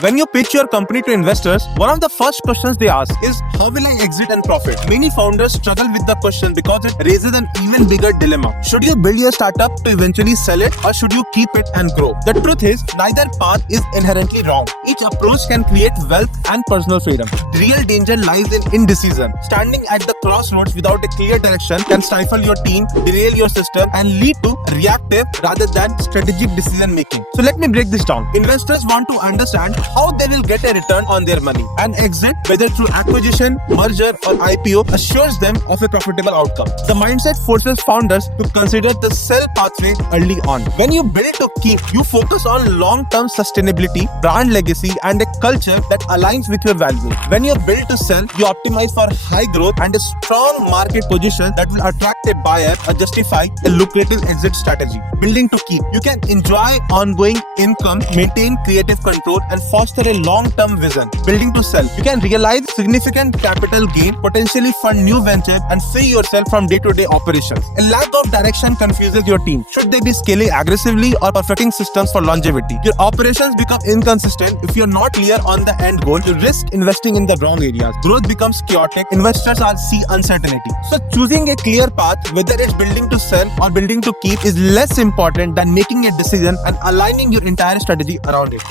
When you pitch your company to investors, one of the first questions they ask is, how will I exit and profit? Many founders struggle with the question because it raises an even bigger dilemma. Should you build your startup to eventually sell it, or should you keep it and grow? The truth is, neither path is inherently wrong. Each approach can create wealth and personal freedom. The real danger lies in indecision. Standing at the crossroads without a clear direction can stifle your team, derail your system, and lead to reactive rather than strategic decision making. So let me break this down. Investors want to understand how they will get a return on their money. An exit, whether through acquisition, merger, or IPO, assures them of a profitable outcome. The mindset forces founders to consider the sell pathway early on. When you build to keep, you focus on long-term sustainability, brand legacy, and a culture that aligns with your values. When you build to sell, you optimize for high growth and a strong market position that will attract a buyer or justify a lucrative exit strategy. Building to keep, you can enjoy ongoing income, maintain creative control, and foster a long-term vision. Building to sell, you can realize significant capital gain, potentially fund new ventures, and free yourself from day-to-day operations. A lack of direction confuses your team. Should they be scaling aggressively or perfecting systems for longevity? Your operations become inconsistent if you're not clear on the end goal. You risk investing in the wrong areas. Growth becomes chaotic. Investors are see uncertainty. So choosing a clear path, whether it's building to sell or building to keep, is less important than making a decision and aligning your entire strategy around it.